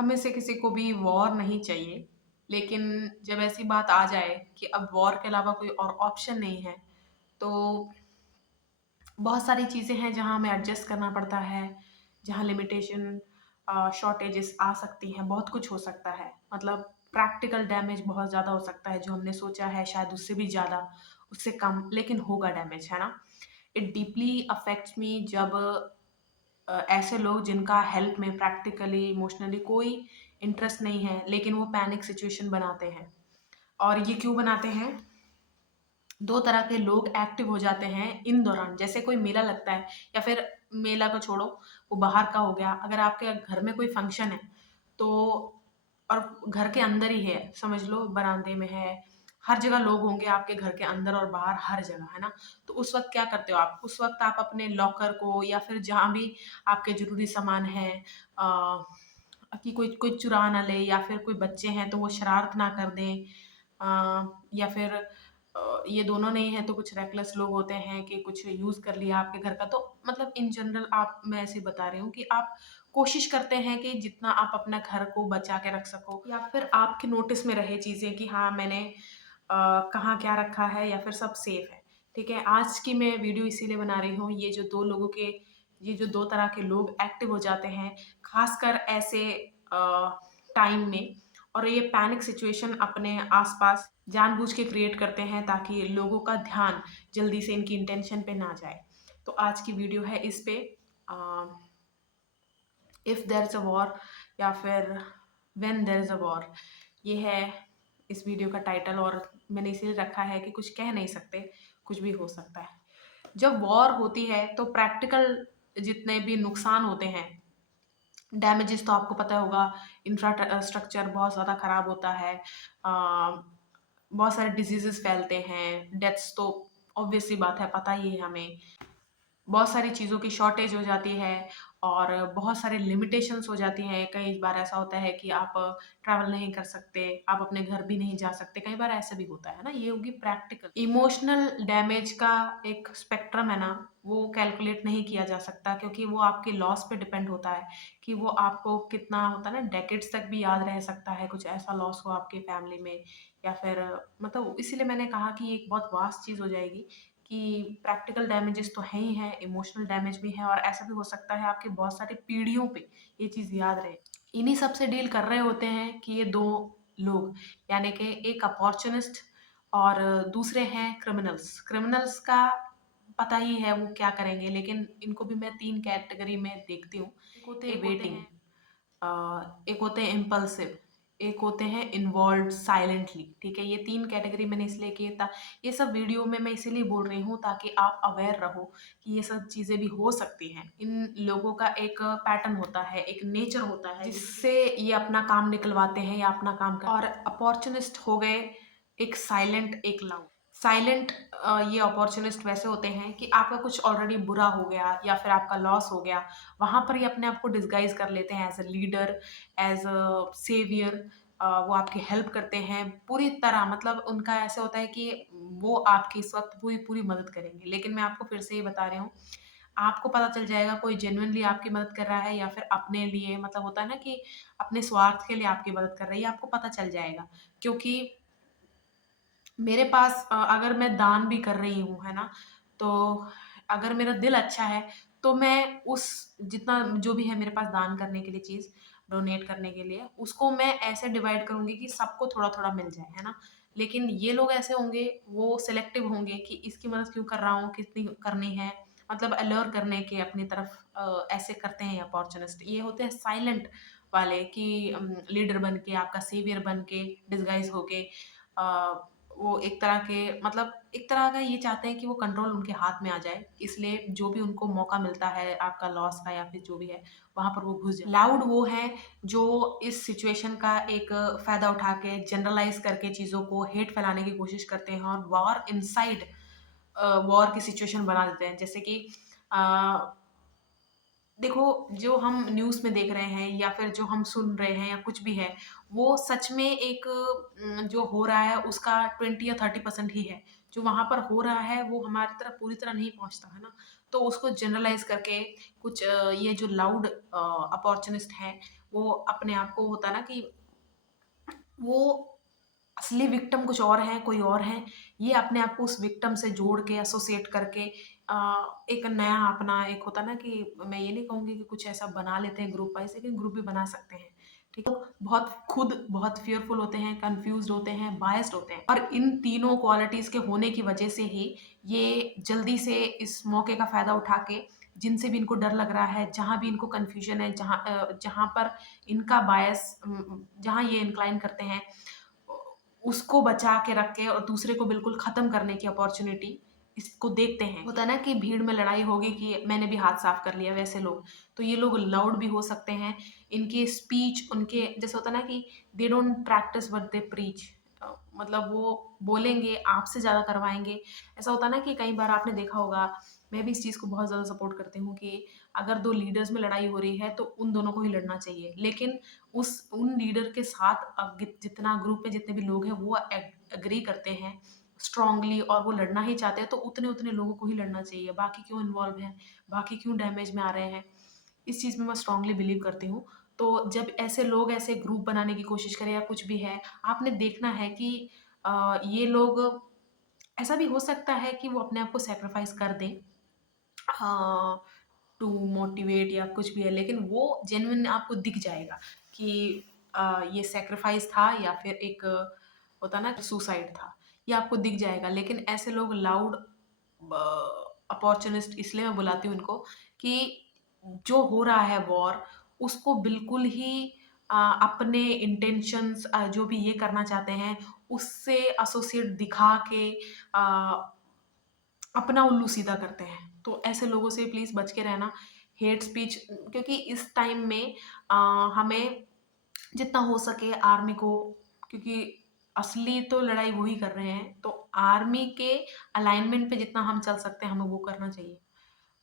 हमें से किसी को भी वॉर नहीं चाहिए, लेकिन जब ऐसी बात आ जाए कि अब वॉर के अलावा कोई और ऑप्शन नहीं है, तो बहुत सारी चीज़ें हैं जहाँ हमें एडजस्ट करना पड़ता है, जहाँ लिमिटेशन शॉर्टेजेस आ सकती हैं, बहुत कुछ हो सकता है। मतलब प्रैक्टिकल डैमेज बहुत ज़्यादा हो सकता है, जो हमने सोचा है शायद उससे भी ज़्यादा, उससे कम, लेकिन होगा डैमेज, है ना? इट डीपली अफेक्ट्स मी जब ऐसे लोग जिनका हेल्प में प्रैक्टिकली, इमोशनली कोई इंटरेस्ट नहीं है, लेकिन वो पैनिक सिचुएशन बनाते हैं। और ये क्यों बनाते हैं? 2 तरह के लोग एक्टिव हो जाते हैं इन दौरान। जैसे कोई मेला लगता है या फिर मेला को छोड़ो, वो बाहर का हो गया। अगर आपके घर में कोई फंक्शन है, तो और घर के अंदर ही है, समझ लो बरामदे में है, हर जगह लोग होंगे आपके घर के अंदर और बाहर हर जगह, है ना? तो उस वक़्त क्या करते हो आप? उस वक़्त आप अपने लॉकर को या फिर जहाँ भी आपके ज़रूरी सामान है अ, कि कोई कोई चुरा ना ले, या फिर कोई बच्चे हैं तो वो शरारत ना कर दें, या फिर ये दोनों नहीं है तो कुछ रेकलेस लोग होते हैं कि कुछ यूज़ कर लिया आपके घर का। तो मतलब इन जनरल आप मैं ऐसे बता रही हूँ कि आप कोशिश करते हैं कि जितना आप अपना घर को बचा के रख सको, या फिर आपके नोटिस में रहे चीज़ें कि हाँ, मैंने कहाँ क्या रखा है या फिर सब सेफ है। ठीक है? आज की मैं वीडियो इसीलिए बना रही हूँ, ये जो 2 तरह के लोग एक्टिव हो जाते हैं, ख़ासकर ऐसे टाइम में, और ये पैनिक सिचुएशन अपने आस-पास जानबूझ के क्रिएट करते हैं ताकि लोगों का ध्यान जल्दी से इनकी इंटेंशन पे ना जाए। तो आज की वीडियो है इस पे, uh if there is a war, या फिर when there is a war, ये है इस वीडियो का टाइटल। और मैंने इसीलिए रखा है कि कुछ कह नहीं सकते, कुछ भी हो सकता है। जब वॉर होती है तो प्रैक्टिकल जितने भी नुकसान होते हैं, डैमेजेस तो आपको पता होगा, स्ट्रक्चर बहुत ज़्यादा खराब होता है, बहुत सारे डिजीज़ेज़ फैलते हैं, डेथ्स तो ऑब्वियस सी बात है, पता ही है हमें। बहुत सारी चीज़ों की शॉर्टेज हो जाती है और बहुत सारे लिमिटेशंस हो जाती हैं। कई बार ऐसा होता है कि आप ट्रैवल नहीं कर सकते, आप अपने घर भी नहीं जा सकते, कई बार ऐसा भी होता है ना? ये होगी प्रैक्टिकल। इमोशनल डैमेज का एक स्पेक्ट्रम है ना, वो कैलकुलेट नहीं किया जा सकता, क्योंकि वो आपके लॉस पे डिपेंड होता है कि वो आपको कितना होता है ना, डेकेड्स तक भी याद रह सकता है, कुछ ऐसा लॉस हो आपकी फैमिली में, या फिर मतलब इसीलिए मैंने कहा कि ये एक बहुत वास्ट चीज़ हो जाएगी कि प्रैक्टिकल डैमेजेस तो हैं ही हैं, इमोशनल डैमेज भी है, और ऐसा भी हो सकता है आपकी बहुत सारी पीढ़ियों पे ये चीज़ याद रहे। इन्हीं सब से डील कर रहे होते हैं कि ये 2 लोग, यानी कि एक अपॉर्च्युनिस्ट और दूसरे हैं क्रिमिनल्स। क्रिमिनल्स का पता ही है वो क्या करेंगे, लेकिन इनको भी मैं 3 कैटेगरी में देखती हूँ। एक होते हैं वेटिंग, एक होते हैं इम्पल्सिव, एक होते हैं इन्वॉल्व्ड साइलेंटली। ठीक है? ये 3 कैटेगरी मैंने इसलिए किए ता ये सब वीडियो में मैं इसीलिए बोल रही हूँ ताकि आप अवेयर रहो कि ये सब चीज़ें भी हो सकती हैं। इन लोगों का एक पैटर्न होता है, एक नेचर होता है, जिससे ये अपना काम निकलवाते हैं या अपना काम कर। और अपॉर्च्युनिस्ट हो गए एक साइलेंट, एक लाउड। साइलेंट ये अपॉर्च्युनिस्ट वैसे होते हैं कि आपका कुछ ऑलरेडी बुरा हो गया या फिर आपका लॉस हो गया, वहाँ पर ये अपने आप को डिस्गाइज़ कर लेते हैं as a leader, as a saviour. वो आपकी हेल्प करते हैं पूरी तरह, मतलब उनका ऐसा होता है कि वो आपकी इस वक़्त पूरी-पूरी मदद करेंगे। लेकिन मैं आपको फिर से ये बता रही हूँ, आपको पता चल जाएगा कोई जेन्युइनली आपकी मदद कर रहा है या फिर अपने लिए, मतलब होता है ना कि अपने स्वार्थ के लिए आपकी मदद कर रही है, आपको पता चल जाएगा। क्योंकि मेरे पास अगर मैं दान भी कर रही हूँ, है ना? तो अगर मेरा दिल अच्छा है, तो मैं उस जितना जो भी है मेरे पास दान करने के लिए चीज़, डोनेट करने के लिए, उसको मैं ऐसे डिवाइड करूँगी कि सबको थोड़ा-थोड़ा मिल जाए, है ना? लेकिन ये लोग ऐसे होंगे, वो सिलेक्टिव होंगे कि इसकी मदद क्यों कर रहा हूँ, कितनी करनी है, मतलब अल्लर करने के अपनी तरफ ऐसे करते हैं ये अपॉर्च्युनिस्ट। ये होते हैं साइलेंट वाले कि लीडर बन के, आपका सेवियर बन के, डिसगाइज़ होके, अ, वो एक तरह के, मतलब एक तरह का ये चाहते हैं कि वो कंट्रोल उनके हाथ में आ जाए, इसलिए जो भी उनको मौका मिलता है आपका लॉस का या फिर जो भी है, वहाँ पर वो घुस जाए। लाउड वो हैं जो इस सिचुएशन का एक फ़ायदा उठा के जनरलाइज़ करके चीज़ों को हेट फैलाने की कोशिश करते हैं और वॉर इनसाइड वॉर की सिचुएशन बना देते हैं। जैसे कि अ देखो, जो हम न्यूज़ में देख रहे हैं या फिर जो हम सुन रहे हैं या कुछ भी है, वो सच में एक जो हो रहा है उसका 20 या 30% ही है। जो वहाँ पर हो रहा है वो हमारी तरफ पूरी तरह नहीं पहुँचता, है ना? तो उसको जनरलाइज़ करके कुछ ये जो लाउड अपॉर्चुनिस्ट हैं, वो अपने आप को होता है ना कि वो असली विक्टिम कुछ और हैं, कोई और हैं। ये अपने आप को उस विक्टिम से जोड़ के, एसोसिएट करके एक नया अपना एक होता है ना कि मैं ये नहीं कहूँगी कि कुछ ऐसा बना लेते हैं ग्रुप वाइज़, लेकिन ग्रुप भी बना सकते हैं, ठीक है? तो बहुत खुद बहुत फ़ियरफुल होते हैं, कन्फ्यूज़्ड होते हैं, बायस्ड होते हैं और इन तीनों क्वालिटीज़ के होने की वजह से ही ये जल्दी से इस मौके का फ़ायदा उठा के जिनसे भी इनको डर लग रहा है, जहाँ भी इनको कन्फ्यूज़न है, जहाँ पर इनका जहाँ ये इन्क्लाइन करते हैं उसको बचा के रख के और दूसरे को बिल्कुल खत्म करने की अपॉर्चुनिटी इसको देखते हैं। होता है ना कि भीड़ में लड़ाई होगी कि मैंने भी हाथ साफ कर लिया, वैसे लोग। तो ये लोग लाउड भी हो सकते हैं। इनकी स्पीच उनके जैसे होता है ना कि they don't practice what they preach. मतलब वो बोलेंगे, आपसे ज़्यादा करवाएँगे। ऐसा होता है ना कि कई बार आपने देखा होगा, मैं भी इस चीज़ को बहुत ज़्यादा सपोर्ट करती हूँ कि अगर 2 लीडर्स में लड़ाई हो रही है तो उन दोनों को ही लड़ना चाहिए। लेकिन उन लीडर के साथ जितना ग्रुप में जितने भी लोग हैं वो एग्री करते हैं स्ट्रांगली और वो लड़ना ही चाहते हैं तो उतने उतने लोगों को ही लड़ना चाहिए। बाकी क्यों इन्वॉल्व हैं, बाकी क्यों डैमेज में आ रहे हैं, इस चीज़ में मैं स्ट्रांगली बिलीव करती हूँ। तो जब ऐसे लोग ऐसे ग्रुप बनाने की कोशिश करें या कुछ भी है, आपने देखना है कि ये लोग ऐसा भी हो सकता है कि वो अपने आप को सैक्रिफाइस कर दें हाँ, टू मोटिवेट या कुछ भी है, लेकिन वो जेन्युइन आपको दिख जाएगा कि ये सैक्रिफाइस था या फिर एक होता ना सुसाइड था, ये आपको दिख जाएगा। लेकिन ऐसे लोग लाउड अपॉर्चुनिस्ट इसलिए मैं बुलाती हूँ इनको कि जो हो रहा है वॉर उसको बिल्कुल ही अपने इंटेंशंस जो भी ये करना चाहते हैं उससे एसोसिएट दिखा के अपना उल्लू सीधा करते हैं। तो ऐसे लोगों से प्लीज़ बच के रहना। हेट स्पीच क्योंकि इस टाइम में अ, हमें जितना हो सके आर्मी को क्योंकि असली तो लड़ाई वो ही कर रहे हैं, तो आर्मी के अलाइनमेंट पे जितना हम चल सकते हैं, हमें वो करना चाहिए।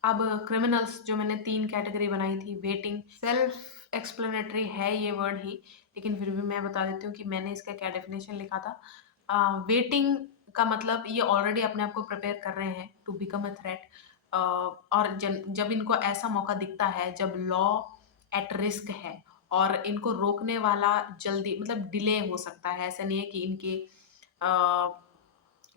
अब क्रिमिनल्स जो मैंने 3 कैटेगरी बनाई थी, वेटिंग, सेल्फ एक्सप्लेनेटरी है ये वर्ड ही, लेकिन फिर भी मैं बता देती हूँ कि मैंने इसका क्या डेफिनेशन लिखा था। वेटिंग का मतलब ये ऑलरेडी अपने आप को प्रिपेयर कर रहे हैं टू बिकम अ थ्रेट और जब इनको ऐसा मौका दिखता है, जब लॉ एट रिस्क है और इनको रोकने वाला जल्दी मतलब डिले हो सकता है, ऐसा नहीं है कि अ,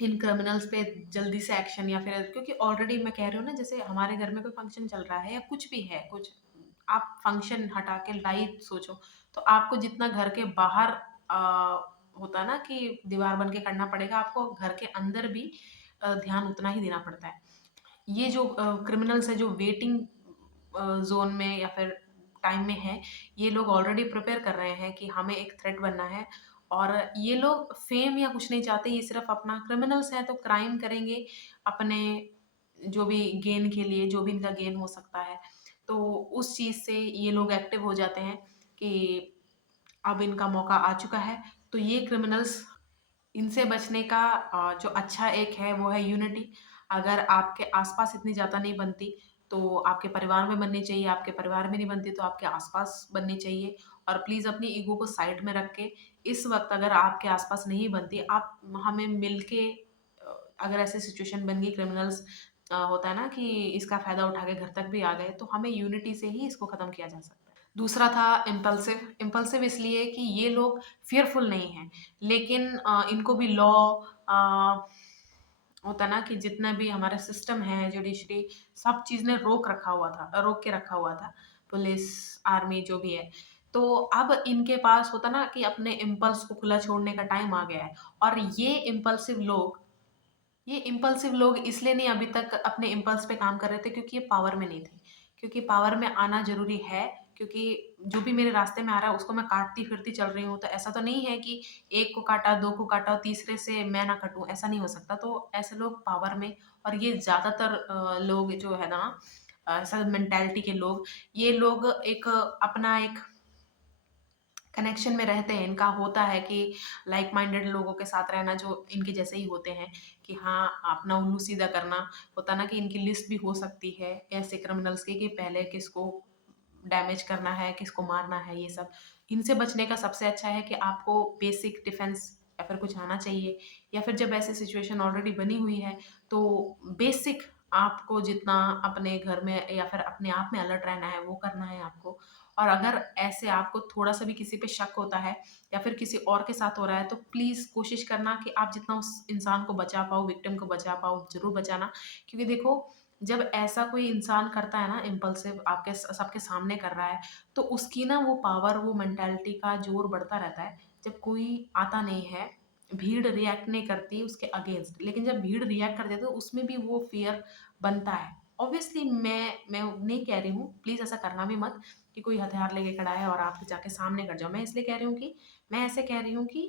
इन क्रिमिनल्स पे जल्दी से एक्शन या फिर क्योंकि ऑलरेडी मैं कह रही हूँ ना जैसे हमारे घर में कोई फंक्शन चल रहा है या कुछ भी है कुछ आप फंक्शन हटा के लाइट सोचो तो आपको जितना घर के बाहर होता है ना कि दीवार बन के करना पड़ेगा आपको घर के अंदर भी ध्यान उतना ही देना पड़ता है ये जो क्रिमिनल्स है जो वेटिंग जोन में या फिर टाइम में है ये लोग ऑलरेडी प्रिपेयर कर रहे हैं कि हमें एक थ्रेट बनना है और ये लोग फेम या कुछ नहीं चाहते ये सिर्फ अपना क्रिमिनल्स हैं तो क्राइम करेंगे अपने जो भी गेन के लिए जो भी इनका गेन हो सकता है तो उस चीज़ से ये लोग एक्टिव हो जाते हैं कि अब इनका मौका आ चुका है तो ये क्रिमिनल्स इनसे बचने का जो अच्छा एक है वो है यूनिटी। अगर आपके आस-पास इतनी ज़्यादा नहीं बनती, तो आपके परिवार में बननी चाहिए, आपके परिवार में नहीं बनती तो आपके आस-पास बननी चाहिए और प्लीज़ अपनी ईगो को साइड में रख के इस वक़्त अगर आपके आस-पास नहीं बनती, आप हमें मिल के अगर ऐसी सिचुएशन बन गई क्रिमिनल्स होता है ना कि इसका फ़ायदा उठा के घर तक भी आ गए, तो हमें यूनिटी से ही इसको ख़त्म किया जा सकता है। दूसरा था इम्पल्सिव, इम्पल्सिव इसलिए कि ये लोग फ़ियरफुल नहीं हैं, लेकिन इनको भी लॉ होता है ना कि जितना भी हमारा सिस्टम है जुडिशरी सब चीज़ ने रोक के रखा हुआ था, पुलिस, आर्मी जो भी है। तो अब इनके पास होता ना कि अपने इम्पल्स को खुला छोड़ने का टाइम आ गया है और ये इम्पल्सिव लोग इसलिए नहीं अभी तक अपने इम्पल्स पे काम कर रहे थे क्योंकि ये पावर में नहीं थे। क्योंकि पावर में आना ज़रूरी है क्योंकि जो भी मेरे रास्ते में आ रहा है उसको मैं काटती-फिरती चल रही हूँ। तो ऐसा तो नहीं है कि 1 को काटा, 2 को काटा और तीसरे से मैं ना कटूँ, ऐसा नहीं हो सकता। तो ऐसे लोग पावर में और ये ज़्यादातर लोग जो है ना ऐसा मेंटालिटी के लोग, ये लोग एक अपना एक कनेक्शन में रहते हैं, इनका होता है कि लाइक माइंडेड लोगों के साथ रहना जो इनके जैसे ही होते हैं कि हाँ, अपना उल्लू सीधा करना होता ना कि इनकी लिस्ट भी हो सकती है ऐसे क्रिमिनल्स की कि पहले किसको डैमेज करना है, किसको मारना है, ये सब। इनसे बचने का सबसे अच्छा है कि आपको बेसिक डिफेंस या फिर कुछ आना चाहिए या फिर जब ऐसी सिचुएशन ऑलरेडी बनी हुई है, तो बेसिक आपको जितना अपने घर में या फिर अपने आप में अलर्ट रहना है वो करना है आपको। और अगर ऐसे आपको थोड़ा सा भी किसी पे शक होता है या फिर किसी और के साथ हो रहा है, तो प्लीज़ कोशिश करना कि आप जितना उस इंसान को बचा पाओ, विक्टिम को बचा पाओ, ज़रूर बचाना। क्योंकि देखो, जब ऐसा कोई इंसान करता है ना इम्पल्सिव, आपके सबके सामने कर रहा है, तो उसकी ना वो पावर, वो मेंटालिटी का ज़ोर बढ़ता रहता है। जब कोई आता नहीं है, भीड़ रिएक्ट नहीं करती उसके अगेंस्ट, लेकिन जब भीड़ रिएक्ट कर देती है तो उसमें भी वो फ़ियर बनता है। ऑब्वियसली मैं नहीं कह रही हूँ, प्लीज़ ऐसा करना भी मत कि कोई हथियार लेके खड़ा है और आप जाके सामने कर जाओ। मैं इसलिए कह रही हूँ कि मैं ऐसे कह रही हूँ कि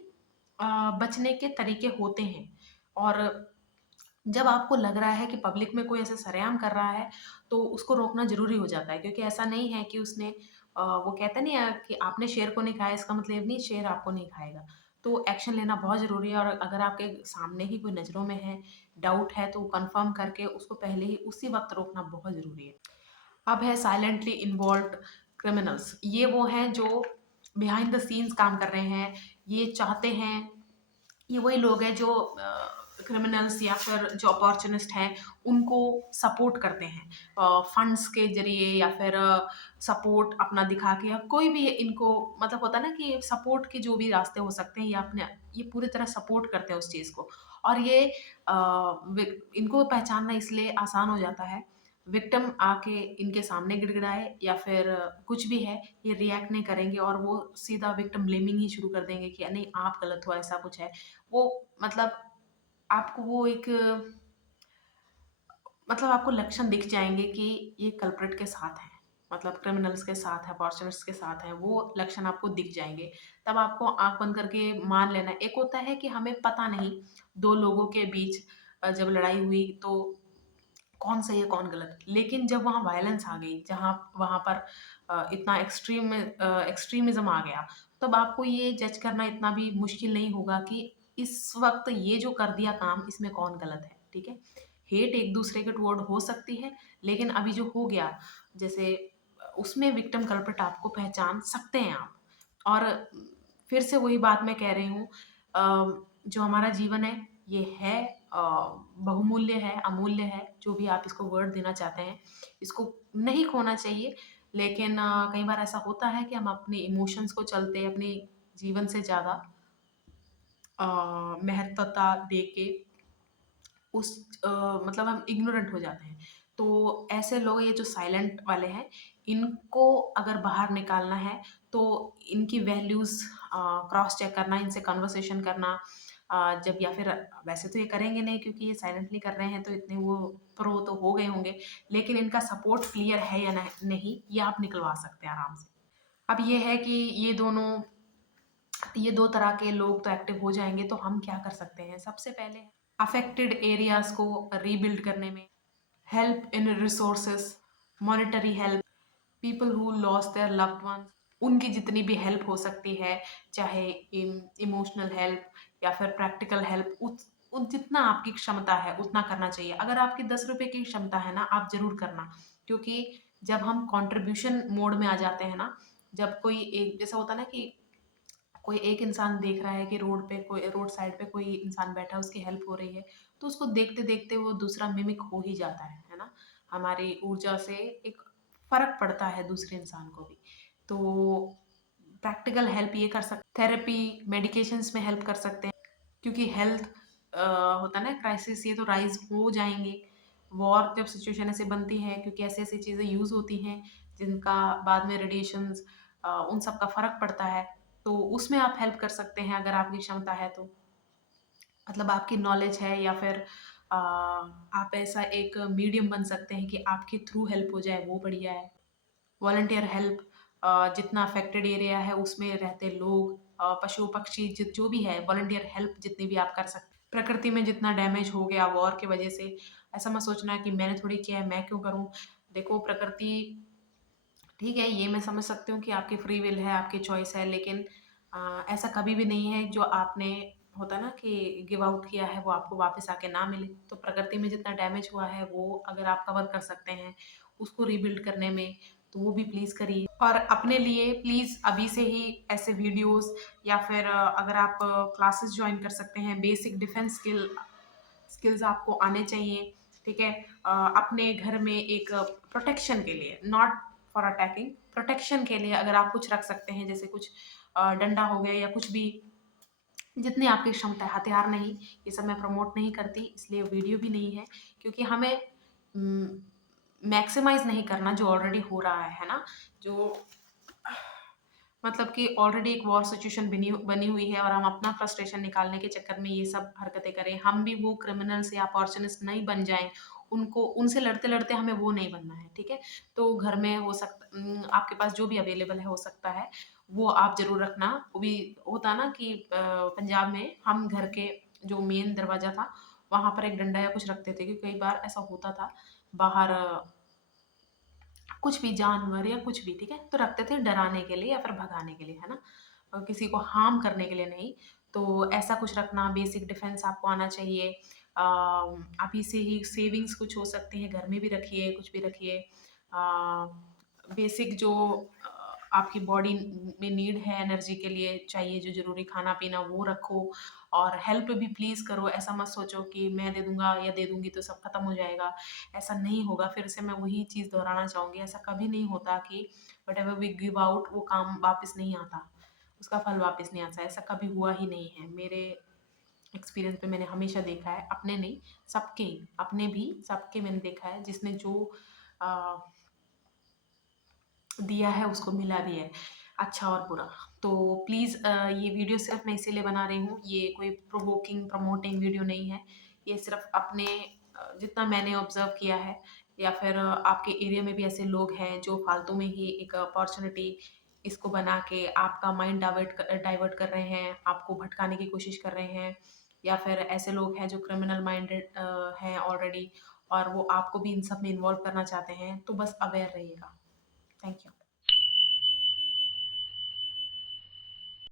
अ, बचने के तरीके होते हैं। और जब आपको लग रहा है कि पब्लिक में कोई ऐसे सरेआम कर रहा है, तो उसको रोकना ज़रूरी हो जाता है, क्योंकि ऐसा नहीं है कि उसने वो कहते नहीं है कि आपने शेर को नहीं खाया, इसका मतलब नहीं शेर आपको नहीं खाएगा। तो एक्शन लेना बहुत ज़रूरी है, और अगर आपके सामने ही कोई नज़रों में है, डाउट है, तो कन्फर्म करके उसको पहले ही उसी वक़्त रोकना बहुत ज़रूरी है। अब है साइलेंटली इन्वॉल्व्ड क्रिमिनल्स। ये वो हैं जो बिहाइंड द सीन्स काम कर रहे हैं, ये चाहते हैं, ये वही लोग हैं जो क्रिमिनल्स या फिर जो अपॉर्चुनिस्ट हैं उनको सपोर्ट करते हैं फंड्स के जरिए, या फिर सपोर्ट अपना दिखा के, या कोई भी इनको मतलब होता है ना कि सपोर्ट के जो भी रास्ते हो सकते हैं, या अपने ये पूरी तरह सपोर्ट करते हैं उस चीज़ को। और ये इनको पहचानना इसलिए आसान हो जाता है, विक्टिम आके इनके सामने गिड़गिड़ाए या फिर कुछ भी है, ये रिएक्ट नहीं करेंगे और वो सीधा विक्टिम ब्लेमिंग ही शुरू कर देंगे कि नहीं आप गलत हो, ऐसा कुछ है। वो मतलब आपको वो एक मतलब आपको लक्षण दिख जाएँगे कि ये कल्प्रिट के साथ हैं, मतलब क्रिमिनल्स के साथ है, अपॉर्चुनिस्ट के साथ हैं, वो लक्षण आपको दिख जाएँगे। तब आपको आँख बंद करके मान लेना है। एक होता है कि हमें पता नहीं 2 लोगों के बीच जब लड़ाई हुई तो कौन सही है, कौन गलत। लेकिन जब वहाँ वायलेंस आ गई, जहाँ वहाँ पर इतना एक्सट्रीमिज़्म आ गया, तब आपको ये जज करना इतना भी मुश्किल नहीं होगा कि इस वक़्त ये जो कर दिया काम, इसमें कौन गलत है, ठीक है? हेट एक-दूसरे के टुवर्ड हो सकती है, लेकिन अभी जो हो गया, जैसे उसमें विक्टिम कल्प्रिट आपको पहचान सकते हैं आप। और फिर से वही बात मैं कह रही हूँ, जो हमारा जीवन है, ये है बहुमूल्य है, अमूल्य है, जो भी आप इसको वर्ड देना चाहते हैं, इसको नहीं खोना चाहिए। लेकिन कई बार ऐसा होता है कि हम अपने इमोशंस को चलते अपने जीवन से ज़्यादा महत्वता दे के उस मतलब हम इग्नोरेंट हो जाते हैं। तो ऐसे लोग, ये जो साइलेंट वाले हैं, इनको अगर बाहर निकालना है, तो इनकी वैल्यूज़ क्रॉस चेक करना, इनसे कन्वर्सेशन करना, जब या फिर वैसे तो ये करेंगे नहीं क्योंकि ये साइलेंटली कर रहे हैं, तो इतने वो प्रो तो हो गए होंगे, लेकिन इनका सपोर्ट क्लियर है या नहीं, ये आप निकलवा सकते हैं आराम से। अब ये है कि ये दोनों ये 2 तरह के लोग तो एक्टिव हो जाएँगे, तो हम क्या कर सकते हैं? सबसे पहले अफ़ेक्टेड एरियाज़ को रीबिल्ड करने में help in resources, monetary help, people who lost their loved ones, उनकी जितनी भी हेल्प हो सकती है, चाहे इमोशनल हेल्प या फिर प्रैक्टिकल हेल्प, जितना आपकी क्षमता है उतना करना चाहिए। अगर आपकी ₹10 की क्षमता है ना, आप ज़रूर करना, क्योंकि जब हम कंट्रीब्यूशन मोड में आ जाते हैं ना, जब कोई एक जैसा होता है ना कि कोई एक इंसान देख रहा है कि रोड साइड पे कोई इंसान बैठा है, उसकी हेल्प हो रही है, तो उसको देखते-देखते वो दूसरा मिमिक हो ही जाता है ना? हमारी ऊर्जा से एक फ़र्क पड़ता है दूसरे इंसान को भी। तो प्रैक्टिकल हेल्प ये कर सक थेरेपी, मेडिकेशंस में हेल्प कर सकते हैं, क्योंकि हेल्थ होता है ना क्राइसिस, ये तो राइज़ हो जाएँगे। वॉर जब सिचुएशन ऐसे बनती है, क्योंकि ऐसी-ऐसी चीज़ें यूज़ होती हैं, जिनका बाद में रेडिएशंस उन सब का फ़र्क पड़ता है। तो उसमें आप हेल्प कर सकते हैं अगर आपकी क्षमता है तो। मतलब आपकी नॉलेज है, या फिर आप ऐसा एक मीडियम बन सकते हैं कि आपके थ्रू हेल्प हो जाए, वो बढ़िया है। वॉलंटियर हेल्प, जितना अफेक्टेड एरिया है उसमें रहते लोग, पशु-पक्षी जो भी है, वॉलंटियर हेल्प जितनी भी आप कर सकते हैं। प्रकृति में जितना डैमेज हो गया वॉर की वजह से, ऐसा मत सोचना कि मैंने थोड़ी किया है, मैं क्यों करूँ? देखो, प्रकृति ठीक है, ये मैं समझ सकती हूँ कि आपकी फ्री विल है, आपकी चॉइस है, लेकिन ऐसा कभी भी नहीं है जो आपने होता है ना कि गिव आउट किया है, वो आपको वापस आके ना मिले। तो प्रकृति में जितना डैमेज हुआ है, वो अगर आप कवर कर सकते हैं, उसको रीबिल्ड करने में, तो वो भी प्लीज़ करिए। और अपने लिए प्लीज़ अभी से ही ऐसे वीडियोज़, या फिर अगर आप क्लासेस जॉइन कर सकते हैं, बेसिक डिफेंस स्किल्स आपको आने चाहिए। ठीक है? अपने घर में एक प्रोटेक्शन के लिए, नॉट फॉर अटैकिंग, प्रोटेक्शन के लिए अगर आप कुछ रख सकते हैं, जैसे कुछ डंडा हो गया या कुछ भी, जितनी आपकी क्षमता है, हथियार नहीं, ये सब मैं प्रमोट नहीं करती, इसलिए वीडियो भी नहीं है, क्योंकि हमें मैक्सिमाइज नहीं करना जो ऑलरेडी हो रहा है ना? जो मतलब कि ऑलरेडी एक वॉर सिचुएशन बनी बनी हुई है और हम अपना फ्रस्ट्रेशन निकालने के चक्कर में ये सब हरकतें करें। हम भी वो क्रिमिनल्स या अपॉर्चुनिस्ट नहीं बन जाएँ, उनको उनसे लड़ते-लड़ते हमें वो नहीं बनना है, ठीक है? तो घर में आपके पास जो भी अवेलेबल है हो सकता है, वो आप ज़रूर रखना। वो भी होता ना कि पंजाब में हम घर के जो मेन दरवाज़ा था, वहाँ पर एक डंडा या कुछ रखते थे, क्योंकि कई बार ऐसा होता था बाहर कुछ भी जानवर या कुछ भी, ठीक है? तो रखते थे डराने के लिए या फिर भगाने के लिए, है ना? किसी को हार्म करने के लिए नहीं। तो ऐसा कुछ रखना, बेसिक डिफेंस आपको आना चाहिए। अभी से ही सेविंग्स कुछ हो सकती है, घर में भी रखिए, कुछ भी रखिए। बेसिक जो आपकी बॉडी में नीड है एनर्जी के लिए चाहिए, जो ज़रूरी खाना-पीना वो रखो, और हेल्प भी प्लीज़ करो। ऐसा मत सोचो कि मैं दे दूँगा या दे दूँगी तो सब खत्म हो जाएगा। ऐसा नहीं होगा। फिर से मैं वही चीज़ दोहराना चाहूँगी, ऐसा कभी नहीं होता कि व्हाटएवर वी गिव आउट वो काम वापस नहीं आता, उसका फल वापस नहीं आता, ऐसा कभी हुआ ही नहीं है। मेरे एक्सपीरियंस में मैंने हमेशा देखा है, अपने नहीं, सबके, अपने भी, सबके मैंने देखा है, जिसने जो अ, दिया है उसको मिला भी है, अच्छा और बुरा। तो प्लीज़ ये वीडियो सिर्फ़ मैं इसीलिए बना रही हूँ, ये कोई प्रोवोकिंग, प्रमोटिंग वीडियो नहीं है। ये सिर्फ़ अपने जितना मैंने ऑब्ज़र्व किया है, या फिर आपके एरिया में भी ऐसे लोग हैं जो फालतू में ही एक अपॉर्च्युनिटी इसको बना के आपका माइंड डाइवर्ट कर रहे हैं, आपको भटकाने की कोशिश कर रहे हैं, या फिर ऐसे लोग हैं जो क्रिमिनल माइंडेड हैं ऑलरेडी, और वो आपको भी इन सब में इन्वॉल्व करना चाहते हैं, तो बस अवेयर रहिएगा। Thank you.